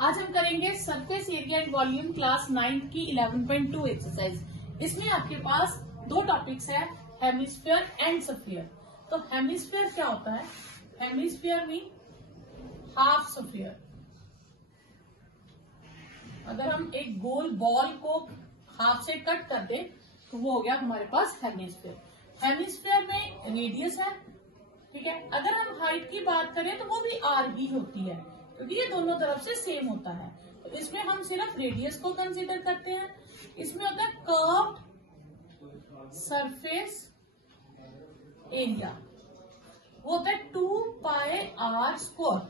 आज हम करेंगे surface area and volume class 9 की 11.2 एक्सरसाइज। इसमें आपके पास दो टॉपिक्स है, हेमिस्फीयर एंड स्फीयर। तो हेमिस्फीयर क्या होता है? Hemisphere mean half sphere. अगर हम एक गोल बॉल को हाफ से कट कर दे तो वो हो गया हमारे पास हेमिस्फीयर। हेमिस्फीयर में रेडियस है, ठीक है। अगर हम हाइट की बात करें तो वो भी आर ही होती है, क्योंकि ये दोनों तरफ से सेम होता है। तो इसमें हम सिर्फ रेडियस को कंसीडर करते हैं। इसमें होता है कर्व्ड सरफेस एरिया, वो होता है 2 pi are square.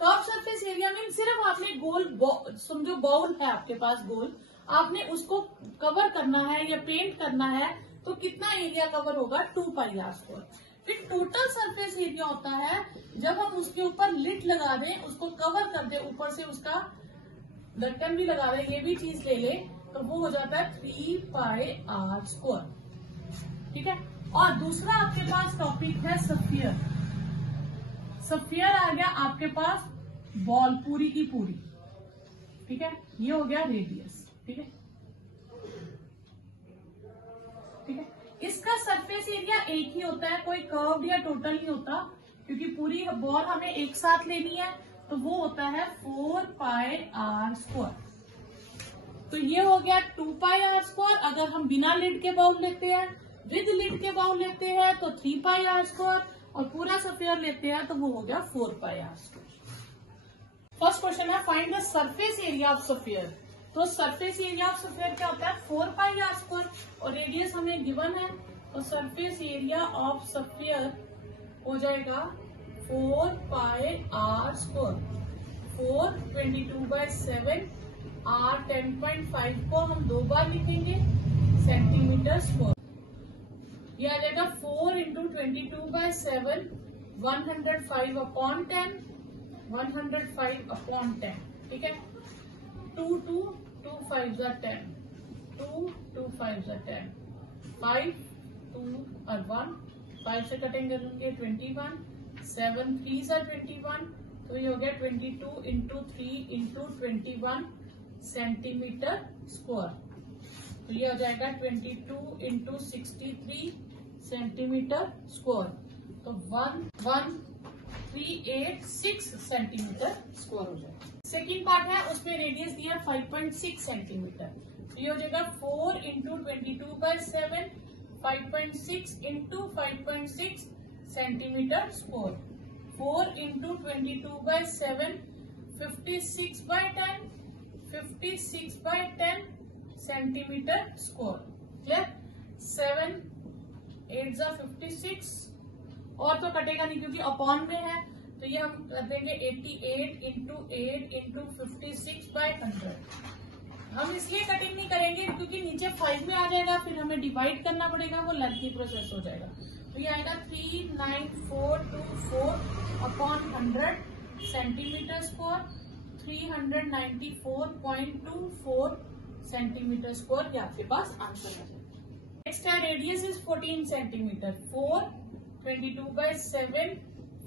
Curve surface area में सिर्फ आपने गोल समझो बाउल है आपके पास गोल, आपने उसको कवर करना है या पेंट करना है तो कितना एरिया कवर होगा? 2 पाई आर स्क्वायर। फिर टोटल सरफेस एरिया होता है जब हम उसके ऊपर लिड लगा दें, उसको कवर कर दें, ऊपर से उसका ढक्कन भी लगा दें, ये भी चीज ले ले तो वो हो जाता है 3 पाई आर स्क्वायर, ठीक है। और दूसरा आपके पास टॉपिक है स्फीयर। स्फीयर आ गया आपके पास बॉल पूरी की पूरी, ठीक है। ये हो गया रेडियस, ठीक है, ठीक है। इसका सरफेस एरिया एक ही होता है, कोई कर्व्ड या टोटल नहीं होता, क्योंकि पूरी बॉल हमें एक साथ लेनी है तो वो होता है 4 पाई आर स्क्वायर। तो ये हो गया 2 पाई आर स्क्वायर। अगर हम बिना लिड के बाउल लेते हैं, विद लिड के बाउल लेते हैं तो 3 पाई आर स्क्वायर, और पूरा स्फीयर लेते हैं तो वो हो गया 4 pi are square. First question है find the surface area of sphere. तो सरफेस एरिया ऑफ स्फीयर क्या होता है? 4 पाई आर स्क्वायर, और रेडियस हमें गिवन है। तो सरफेस एरिया ऑफ स्फीयर हो जाएगा 4 पाई आर स्क्वायर। 4 22/7, आर 10.5 को हम 2 बार लिखेंगे सेंटीमीटर स्क्वायर। ये आ जाएगा 4 इंटू 22/7, 105/10, 105/10, ठीक है। 2 2 2 5 10, 2 2 5 10, 5 2 और 1, 5 से कटेंगे 21, 7 3 21, तो ये हो गया 22 इंटू 3 इंटू 21 सेंटीमीटर स्क्वायर। तो ये हो जाएगा 22 इंटू 63 सेंटीमीटर स्क्वायर। तो 11386 सेंटीमीटर स्क्वायर हो जाएगा। सेकेंड पार्ट है, उसमें रेडियस दिया 5.6 सेंटीमीटर। तो ये हो जाएगा 4 into 22/7, 5.6 into 5.6 centimetre square. 4 into 22/7, 56/10, 56/10 centimetre square. Clear? 7 8 56, और तो कटेगा नहीं क्योंकि अपॉन में है, तो ये हम कर देंगे 88 इंटू 8 इंटू 56/100। हम इसलिए कटिंग नहीं करेंगे क्योंकि नीचे 5 में आ जाएगा, फिर हमें डिवाइड करना पड़ेगा, वो लेंथी प्रोसेस हो जाएगा। तो ये आएगा 39424/100 सेंटीमीटर स्क्वायर, 394.24 सेंटीमीटर स्क्वायर। ये आपके पास आंसर है। नेक्स्ट है radius is 14 centimetre. 4 22/7,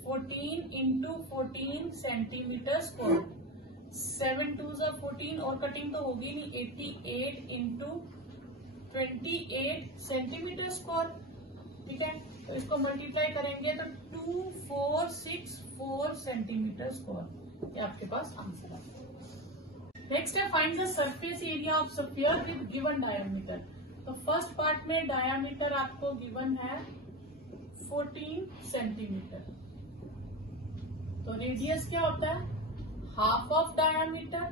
14 into 14 centimetre square. 7 2 14, और कटिंग तो होगी नहीं, 88 इंटू 28 सेंटीमीटर स्क्वायर, ठीक है। तो इसको मल्टीप्लाई करेंगे तो 2464 सेंटीमीटर स्क्वायर। ये आपके पास आंसर है। नेक्स्ट है find the surface area of sphere with given diameter. तो फर्स्ट पार्ट में डायमीटर आपको गिवन है 14 सेंटीमीटर। तो रेडियस क्या होता है? हाफ ऑफ डायमीटर,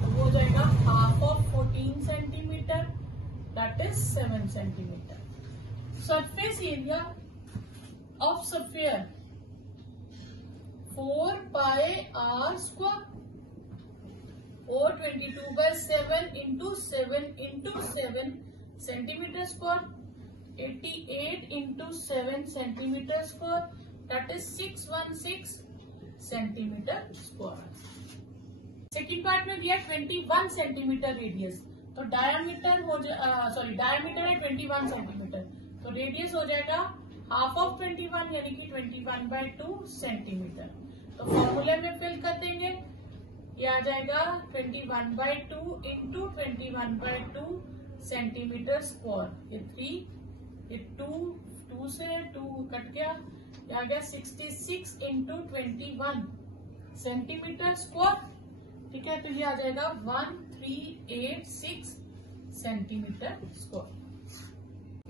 तो वो हो जाएगा half of 14 centimetre, that is 7 centimetre. Surface area of sphere 4 pi are square, और 22/7 into 7 into 7 centimetre square, 88 into 7 centimetre square, that is 616 centimetre square. Second part में दिया 21 सेंटीमीटर रेडियस। तो diameter diameter है 21 centimetre, तो radius हो जाएगा half of 21 यानी कि 21/2 सेंटीमीटर। तो फॉर्मूले में फिल कर देंगे, ये आ जाएगा 21/2 इंटू 21/2 सेंटीमीटर स्क्वायर। ये 3, ये 2 से 2 कट गया, ये आ गया 66 इंटू 21 सेंटीमीटर स्क्वायर। ठीक है, तो ये आ जाएगा 1386 सेंटीमीटर स्क्वायर।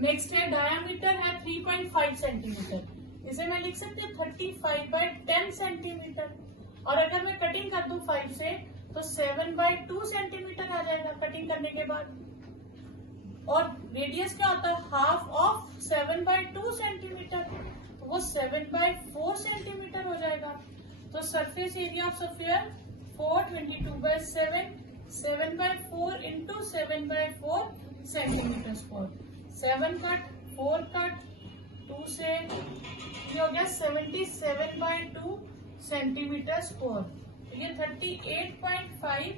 नेक्स्ट है डायामीटर है 3.5 सेंटीमीटर, इसे मैं लिख सकती हूँ 35/10 सेंटीमीटर। और अगर मैं कटिंग कर दूं 5 से तो 7/2 सेंटीमीटर आ जाएगा कटिंग करने के बाद। और रेडियस क्या होता है, हाफ ऑफ 7/2 सेंटीमीटर, तो वो 7/4 सेंटीमीटर हो जाएगा। तो surface area of sphere 422/7, 7/4 into 7/4 centimetre square. 7 cut 4 cut 2 से ये हो गया 77/2 सेंटीमीटर स्क्वायर। ये 38.5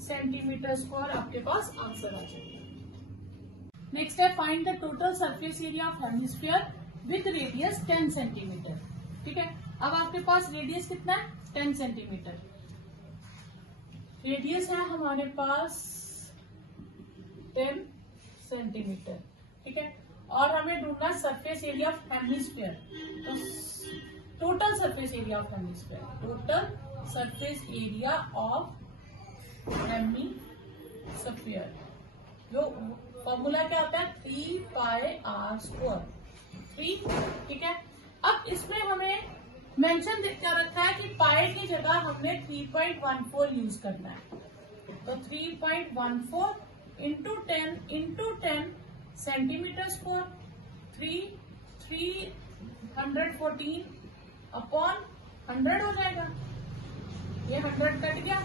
सेंटीमीटर स्क्वायर आपके पास आंसर आ जाएगा। नेक्स्ट है find the total surface area of hemisphere with radius 10 centimetre. ठीक है, अब आपके पास रेडियस कितना है, 10 सेंटीमीटर। रेडियस है हमारे पास 10 सेंटीमीटर। ठीक है, और हमें ढूंढना सरफेस एरिया ऑफ हेमिस्फीयर। तो total surface area of hemisphere, total surface area of hemisphere, जो फॉर्मूला क्या होता है 3πr²। 3, ठीक है। अब इसमें हमें मेंशन कर रखा है कि पाई की जगह हमने 3.14 यूज करना है। तो 3.14 इंटू 10 सेंटीमीटर स्क्वायर, 314 अपॉन 100 हो जाएगा। ये 100 कट गया।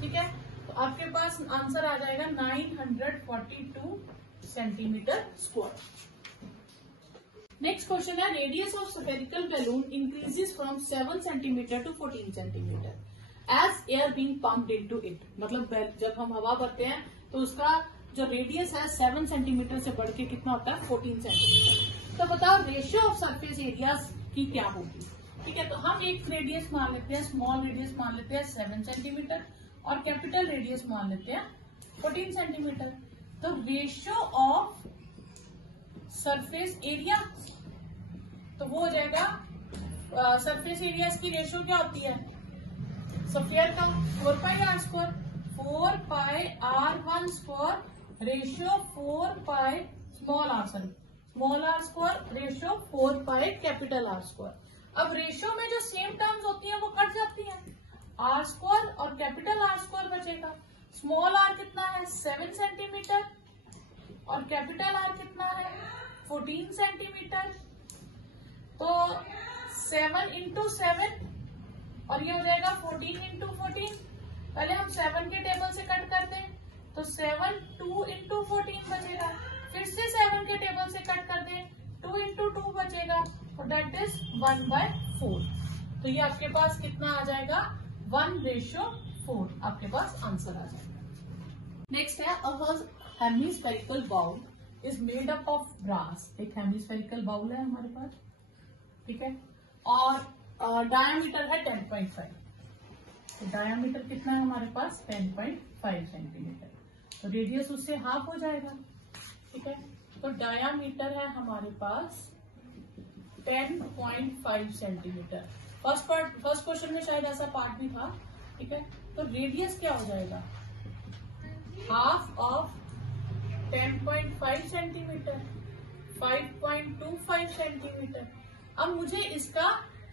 ठीक है, तो आपके पास आंसर आ जाएगा 942 सेंटीमीटर स्क्वायर। नेक्स्ट क्वेश्चन है radius of spherical balloon increases from 7 centimetre to 14 centimetre as air being pumped into it. मतलब जब हम हवा भरते हैं तो उसका जो रेडियस है 7 सेंटीमीटर से बढ़ के कितना होता है 14 सेंटीमीटर। तो बताओ रेशियो ऑफ सरफेस एरिया की क्या होगी। ठीक है, तो हम एक रेडियस मान लेते हैं, स्मॉल रेडियस मान लेते हैं 7 सेंटीमीटर और कैपिटल रेडियस मान लेते हैं 14 सेंटीमीटर। तो रेशियो ऑफ सरफेस एरिया, तो वो हो जाएगा सरफेस एरिया की रेशियो क्या होती है स्फीयर का 4πr², 4πr1² ratio 4π small r² ratio 4π capital r²। अब रेशियो में जो सेम टर्म्स होती हैं वो कट जाती हैं, r² और कैपिटल r² बचेगा। स्मॉल r कितना है 7 सेंटीमीटर और कैपिटल R कितना है 14 सेंटीमीटर। तो 7 इंटू 7 और ये हो जाएगा 14 इंटू 14। पहले हम 7 के टेबल से कट करते हैं तो 7 2 इंटू 14 बचेगा, फिर से 7 के टेबल से कट कर दें 2 इंटू 2 बचेगा, तो दैट इज 1/4। तो ये आपके पास कितना आ जाएगा 1/4 आपके पास आंसर आ जाएगा। नेक्स्ट है hemispherical bowl is made up of brass. एक हेमिस्फेरिकल बाउल है हमारे पास, ठीक है, और डायामीटर है 10.5। तो डायामीटर कितना है हमारे पास 10.5 सेंटीमीटर, तो रेडियस उससे हाफ हो जाएगा। ठीक है, तो डायामीटर है हमारे पास 10.5 सेंटीमीटर। फर्स्ट क्वेश्चन में शायद ऐसा पार्ट भी था। ठीक है, तो रेडियस क्या हो जाएगा हाफ ऑफ 10.5 सेंटीमीटर 5.25 सेंटीमीटर। अब मुझे इसका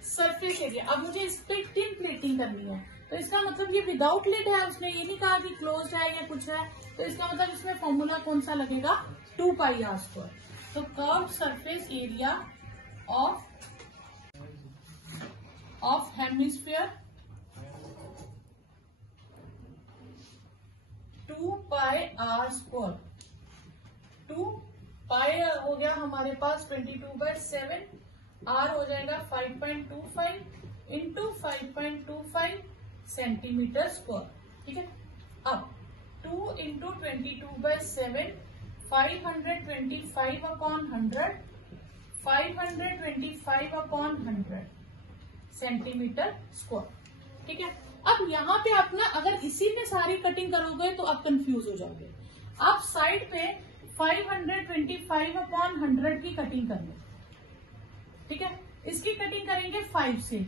सरफेस एरिया, अब मुझे इस पे टिन प्लेटिंग करनी है, तो इसका मतलब ये विदाउट लिड है, उसने ये नहीं कहा कि क्लोज है या कुछ है, तो इसका मतलब इसमें फॉर्मूला कौन सा लगेगा 2πr²। तो curve surface area of hemisphere 2πr²। 2π हो गया हमारे पास 22/7, r हो जाएगा 5.25 इंटू 5.25 सेंटीमीटर स्क्वायर। ठीक है, अब 2 into 22/7 525 upon 100 525 upon 100 centimetre square. ठीक है। अब यहाँ पे आप ना अगर इसी में सारी कटिंग करोगे तो आप कंफ्यूज हो जाओगे। आप साइड पे 525/100 की कटिंग कर लो, ठीक है। इसकी कटिंग करेंगे 5 से,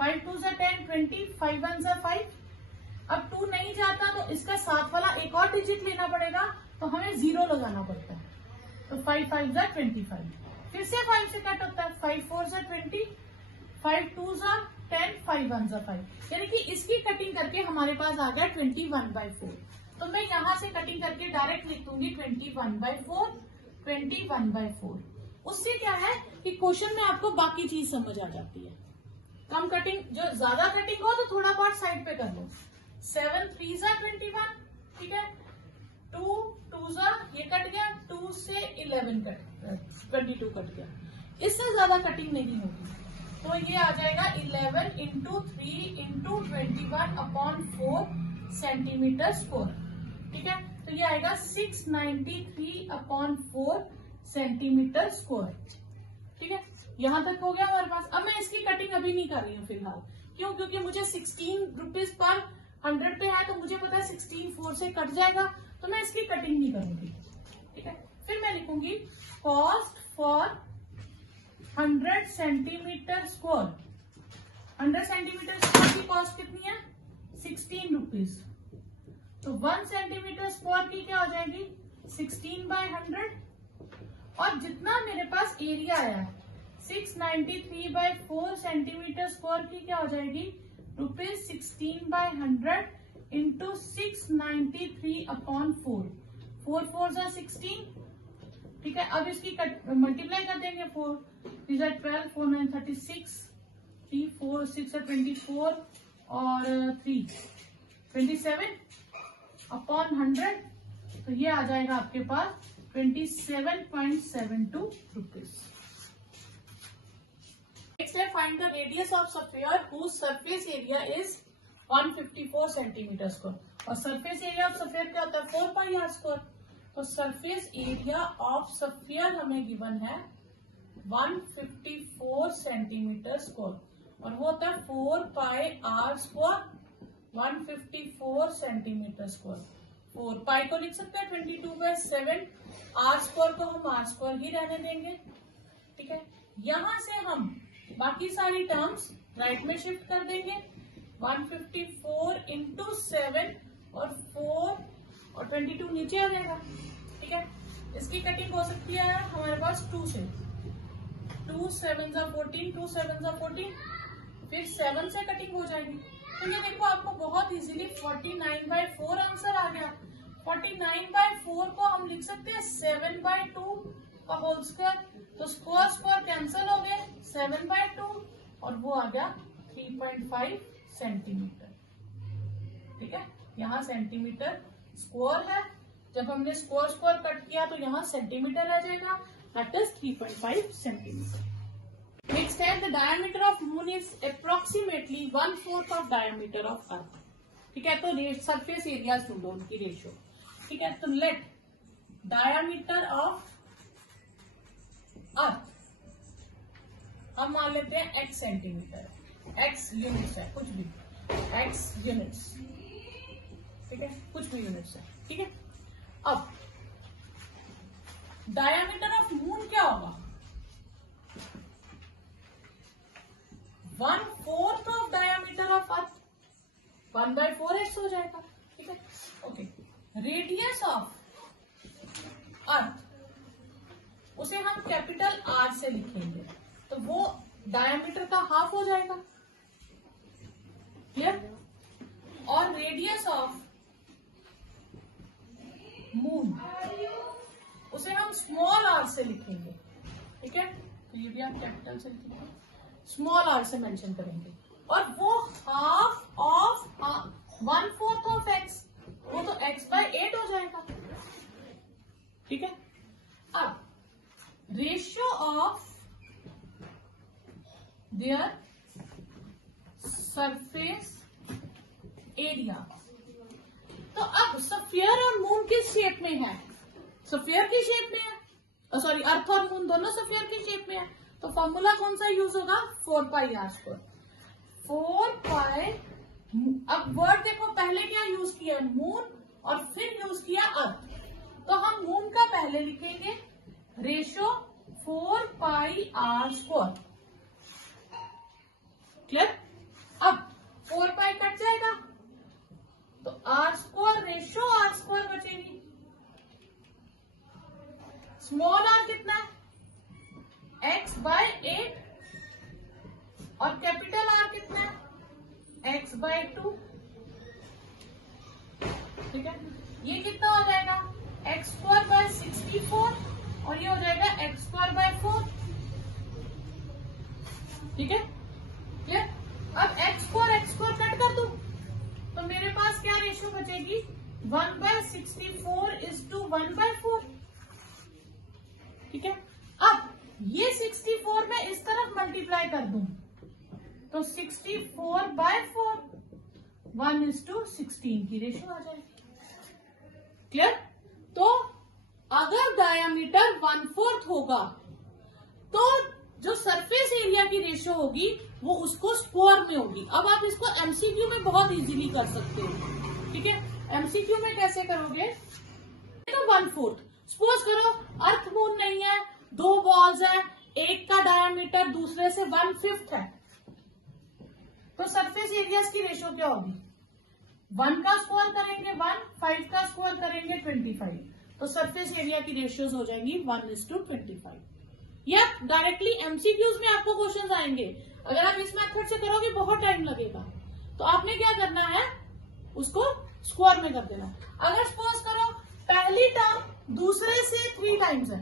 5 2 ज़ा 10, 20, 5 1 ज़ा 5। अब 2 नहीं जाता तो इसका साथ वाला एक और डिजिट लेना पड़ेगा, तो हमें 0 लगाना पड़ता है। तो 5 5 ज़ा 25, फिर से 5 से कट होता है, 5 4 ज़ा 20, 5 2 ज़ा 10, 5 1 ज़ा 5, यानी कि इसकी कटिंग करके हमारे पास आ गया 21/4। तो मैं यहां से कटिंग करके डायरेक्ट लिख दूंगी 21/4, 21/4। उससे क्या है कि क्वेश्चन में आपको बाकी चीज समझ आ जाती है। कम कटिंग, जो ज्यादा कटिंग हो तो थोड़ा बहुत साइड पे कर लो। 7 3 ज़ा 21, ठीक है। 2 2 ज़ा ये कट गया, 2 से 11 22 कट गया। इससे ज्यादा कटिंग नहीं होगी, तो ये आ जाएगा 11 × 3 × 21/4 सेंटीमीटर स्क्वायर, ठीक है। तो ये आएगा 693/4 सेंटीमीटर स्क्वायर, ठीक है। यहां तक हो गया हमारे पास। अब मैं इसकी कटिंग अभी नहीं कर रही हूँ फिलहाल, क्यों? क्योंकि मुझे 16 रुपीज पर 100 पे है, तो मुझे पता है 16 4 से कट जाएगा, तो मैं इसकी कटिंग नहीं करूंगी, ठीक है। फिर मैं लिखूंगी cost for 100 centimetre square. 100 centimetre square की कॉस्ट कितनी है? 16 रुपीज। तो 1 सेंटीमीटर स्क्वायर की क्या हो जाएगी? 16/100। और जितना मेरे पास एरिया आया 693/4 सेंटीमीटर स्क्वायर की क्या हो जाएगी? ₹16/100 × 693/4। 4 4 ज़ा 16, ठीक है। अब इसकी मल्टीप्लाई कर देंगे। 4 3 ज़ा 12, 4 9 36, 3 4 6 24 और 3 27/100। तो ये आ जाएगा आपके पास 27.72 रुपीज। नेक्स्ट है find the radius of sphere whose surface area is 154 centimetre square. और सरफेस एरिया ऑफ स्फीयर क्या होता है? 4πr²। तो सरफेस एरिया ऑफ स्फीयर हमें गिवन है 154 सेंटीमीटर स्क्वायर, और वो होता है 4πr²। 154 centimetre square. 4π को लिख सकते हैं 22/7, r² को हम r² ही रहने देंगे, ठीक है। यहां से हम बाकी सारी टर्म्स राइट में शिफ्ट कर देंगे। 154 × 7 और 4 और 22 नीचे आ जाएगा, ठीक है। इसकी कटिंग हो सकती है हमारे पास 2 से। 2 7 ज़ा 14, 2 7 ज़ा 14, फिर 7 से कटिंग हो जाएगी। तो ये देखो आपको बहुत इजीली 49/4 आंसर आ गया। 49/4 को हम लिख सकते हैं 7/2 का होल स्क्वायर। तो स्क्वायर कैंसिल हो गए, 7/2 और वो आ गया 3.5 सेंटीमीटर, ठीक है। यहाँ सेंटीमीटर स्क्वायर है, जब हमने स्क्वायर कट किया तो यहाँ सेंटीमीटर आ जाएगा, दैट इज 3.5 सेंटीमीटर। नेक्स्ट है the diameter of moon is approximately 1/4 of diameter of earth, ठीक है। तो सरफेस एरिया ढूंढो उनकी रेशियो, ठीक है। तो लेट डायमीटर ऑफ अर्थ हम मान लेते हैं x सेंटीमीटर, x यूनिट्स है, कुछ भी x यूनिट्स, ठीक है, कुछ भी यूनिट्स है, ठीक है। अब डायमीटर ऑफ मून क्या होगा? 1/4 of diameter of earth, 1/4x हो जाएगा, ठीक है। ओके, रेडियस ऑफ अर्थ उसे हम कैपिटल R से लिखेंगे, तो वो डायमीटर का हाफ हो जाएगा, क्लियर। और रेडियस ऑफ मून उसे हम स्मॉल r से लिखेंगे, ठीक है। तो ये भी आप कैपिटल से लिखेंगे, स्मॉल r से मेंशन करेंगे, और वो हाफ ऑफ 1/4 ऑफ x, वो तो x/8 हो जाएगा, ठीक है। अब ratio of their surface area, तो अब स्फीयर और मून किस शेप में है? स्फीयर की शेप में है, सॉरी अर्थ और मून दोनों स्फीयर की शेप में है, तो फॉर्मूला कौन सा यूज होगा? 4πr²। 4πr² अब वर्ड देखो, पहले क्या यूज किया, मून, और फिर यूज किया अर्थ। तो हम मून का पहले लिखेंगे ratio 4 pi are square. Clear? अब 4 पाई कट जाएगा तो R square ratio R square बचेगी। स्मॉल आर कितना है, x बाय 8, और कैपिटल आर कितना है, x बाय 2। ठीक है, ये कितना हो जाएगा, एक्स स्क्वायर बाय 64, और ये हो जाएगा एक्स स्क्वायर बाय 4। ठीक है, क्लियर? अब एक्स स्क्वायर कट कर दूं तो मेरे पास क्या रेशियो बचेगी, 1/64 इज टू 1/4। ठीक है, अब ये 64 में इस तरफ मल्टीप्लाई कर दूं तो 64/4 1:16 की रेशियो आ जाएगी। क्लियर? तो अगर डायामीटर 1/4 होगा तो जो सरफेस एरिया की रेशियो होगी वो उसको स्क्वायर में होगी। अब आप इसको एमसीक्यू में बहुत इजीली कर सकते हो। ठीक है, एमसीक्यू में कैसे करोगे, तो 1/4 सपोज करो अर्थ मून नहीं है, 2 बॉल्स है, एक का डायामीटर दूसरे से 1/5 है, तो सरफेस एरियाज की रेशियो क्या होगी, 1 का स्क्वायर करेंगे 1, 5 का स्क्वायर करेंगे 25, तो सरफेस एरिया की रेशियोज हो जाएंगी 1:25। या डायरेक्टली एमसीक्यूज में आपको क्वेश्चन आएंगे, अगर आप इस मेथड से करोगे बहुत टाइम लगेगा, तो आपने क्या करना है, उसको स्क्वायर में कर देना। अगर सपोज करो पहली टर्म दूसरे से 3 टाइम्स है,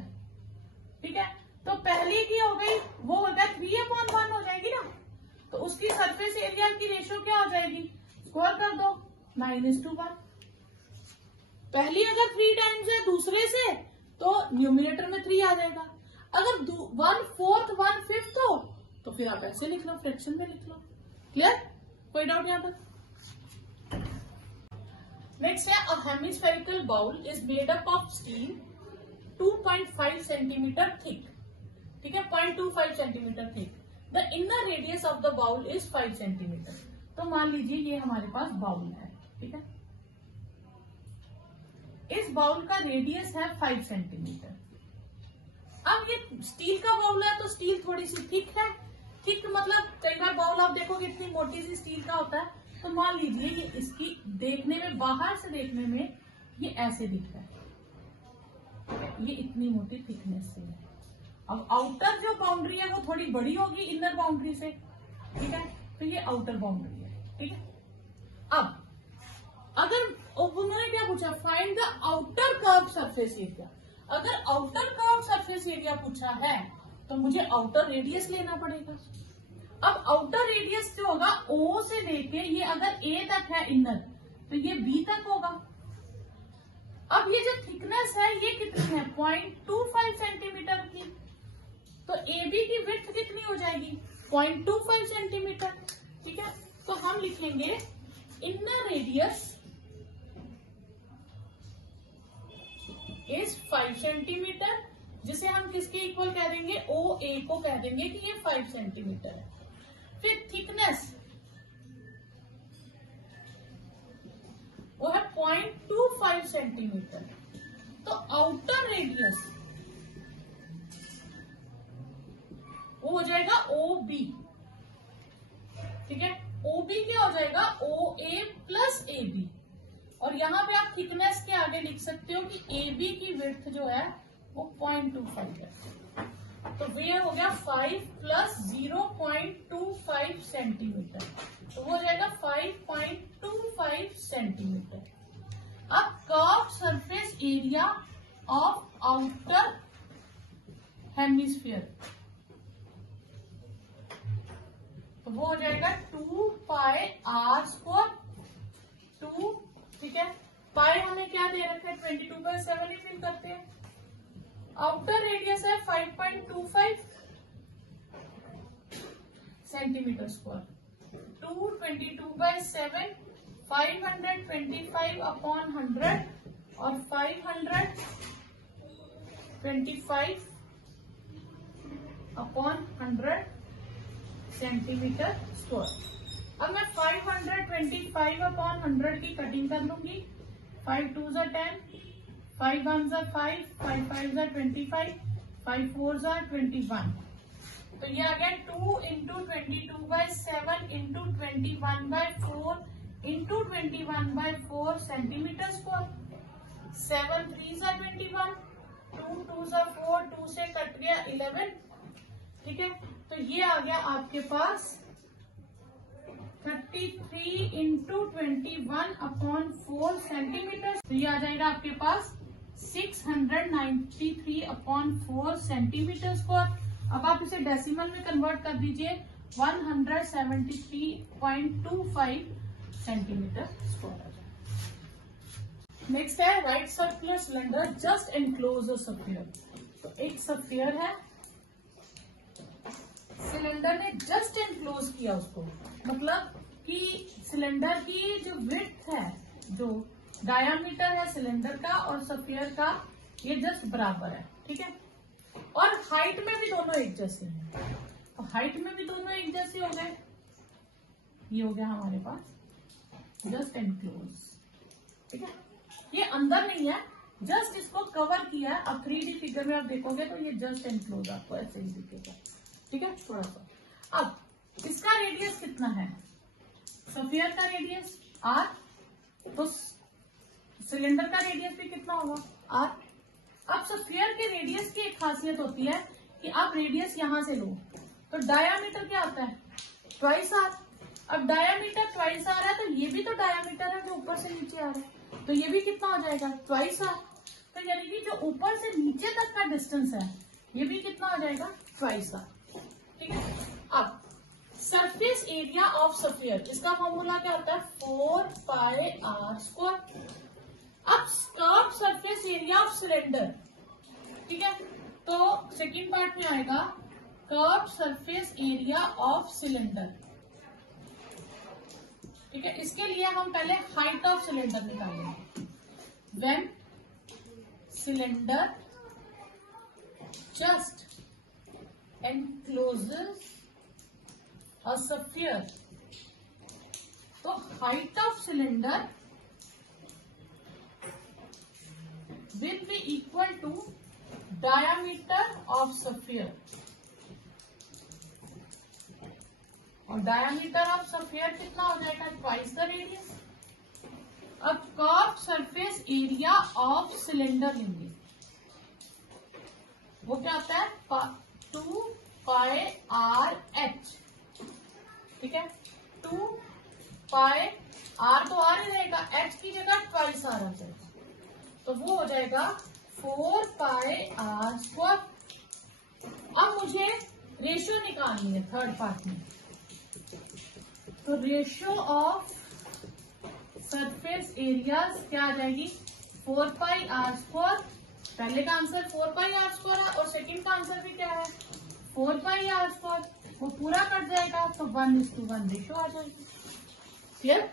ठीक है, तो पहली की हो गई वो होगा 3/1 हो जाएगी ना, तो उसकी सरफेस एरिया की रेशियो क्या हो जाएगी, स्क्वायर कर दो 9:1। पहली अगर 3 टाइम्स है दूसरे से तो न्यूमिनेटर में 3 आ जाएगा। अगर 1/4 1/5 हो तो फिर आप ऐसे लिख लो, फ्रैक्शन में लिख लो। क्लियर? कोई डाउट यहाँ पर? नेक्स्ट है, a hemispherical bowl is made up of steel 2.5 centimetre thick. ठीक है, 0.25 centimetre thick. The inner radius of the bowl is 5 centimetre. तो मान लीजिए ये हमारे पास बाउल है, ठीक है, इस बाउल का रेडियस है 5 सेंटीमीटर। अब ये स्टील का बाउल है तो स्टील थोड़ी सी थिक है। थिक मतलब कई बार बाउल आप देखोगे इतनी मोटी सी स्टील का होता है, तो मान लीजिए ये इसकी देखने में, बाहर से देखने में ये ऐसे दिखता है, ये इतनी मोटी थिकनेस से है। अब आउटर जो बाउंड्री है वो थोड़ी बड़ी होगी इनर बाउंड्री से, ठीक है, तो ये आउटर बाउंड्री है। ठीक है, अब अगर उन्होंने क्या पूछा, find the outer curve surface area. अगर आउटर कर्व सरफेस एरिया पूछा है तो मुझे आउटर रेडियस लेना पड़ेगा। अब आउटर रेडियस जो होगा ओ से लेके, ये अगर ए तक है इनर, तो ये बी तक होगा। अब ये जो थिकनेस है ये कितनी है, 0.25 सेंटीमीटर की, तो ए बी की विड्थ कितनी हो जाएगी, 0.25 सेंटीमीटर। ठीक है, तो हम लिखेंगे इनर रेडियस इज 5 सेंटीमीटर, जिसे हम किसके इक्वल कह देंगे, ओ ए को कह देंगे कि ये 5 सेंटीमीटर है। फिर थिकनेस वो है 0.25 सेंटीमीटर, तो आउटर रेडियस वो हो जाएगा ओ बी। ठीक है, ओ बी क्या हो जाएगा, ओ ए प्लस ए बी, और यहाँ पे आप थिकनेस के आगे लिख सकते हो कि ए बी की विड्थ जो है वो 0.25 है, तो ये हो गया 5 प्लस 0.25 सेंटीमीटर, तो वो हो जाएगा 5.25 सेंटीमीटर। अब curve surface area of outer hemisphere, तो वो हो जाएगा 2 पाई आर स्क्वायर 2। ठीक है, पाई हमें क्या दे रखा है, 22/7 ही फिल करते हैं। आउटर रेडियस है 5.25 सेंटीमीटर स्क्वायर, 222/7 525/100 और 525/100 सेंटीमीटर स्क्वायर। अब मैं 525 अपॉन 100 की कटिंग कर लूंगी। 5 2 ज़ा 10, 5 1 ज़ा 5, 5 5 ज़ा 25, 5 4 ज़ा 21। तो ये आ गया 2 into 22/7 into 21/4 into 21/4 centimetre square. 7 3 ज़ा 21, 2 2 ज़ा 4, 2 से कट गया 11। ठीक है, तो ये आ गया आपके पास 33 इंटू 21 अपॉन 4 सेंटीमीटर। तो ये आ जाएगा आपके पास 693 अपॉन 4 सेंटीमीटर स्क्वायर। अब आप इसे डेसिमल में कन्वर्ट कर दीजिए, 173.25 सेंटीमीटर स्क्वायर आ जाएगा। नेक्स्ट है right circular cylinder just enclose a sphere. तो एक सफियर है, सिलेंडर ने जस्ट एनक्लोज किया उसको, मतलब कि सिलेंडर की जो विड्थ है, जो डायामीटर है सिलेंडर का और सफियर का, ये जस्ट बराबर है। ठीक है, और हाइट में भी दोनों एक जैसे हैं, और हाइट में भी दोनों एक जैसे हो गए। ये हो गया हमारे पास जस्ट एनक्लोज। ठीक है, ये अंदर नहीं है, जस्ट इसको कवर किया है। अब 3D फिगर में आप देखोगे तो ये जस्ट एनक्लोज आपको ऐसे ही दिखेगा। ठीक है, थोड़ा सा। अब इसका रेडियस कितना है, सफियर का रेडियस r, तो सिलेंडर का रेडियस भी कितना होगा r। अब सफियर के रेडियस की एक खासियत होती है कि आप रेडियस यहां से लो तो डायामीटर क्या आता है, ट्वाइस r। अब डायामीटर ट्वाइस r है, तो ये भी तो डायामीटर है जो ऊपर से नीचे आ रहा है, तो ये भी कितना हो जाएगा, ट्वाइस r। तो यानी कि जो ऊपर से नीचे तक का डिस्टेंस है, ये भी कितना हो जाएगा, ट्वाइस r। ठीक है, अब सरफेस एरिया ऑफ सफियर, इसका फॉर्मूला क्या होता है, 4πr²। अब curve surface area of cylinder, ठीक है, तो सेकंड पार्ट में आएगा curve surface area of cylinder. ठीक है, इसके लिए हम पहले हाइट ऑफ सिलेंडर निकालेंगे। When cylinder just encloses a sphere, तो height of cylinder will be equal to diameter of sphere, और diameter of sphere कितना हो जाएगा, ट्वाइस द रेडियस। अब curve surface area of cylinder लेंगे, वो क्या होता है, 2πr(h). ठीक है, 2πr तो r ही रहेगा, h की जगह ट्वाइस r आ जाएगा, तो वो हो जाएगा 4πr²। अब मुझे रेशियो निकालनी है थर्ड पार्ट में, तो रेशियो ऑफ सरफेस एरियाज क्या आ जाएगी, 4πr²। पहले का आंसर 4πr² है और सेकंड का आंसर भी क्या है, 4πr²। वो पूरा कट जाएगा तो 1:1 रेशियो आ जाएगी। क्लियर।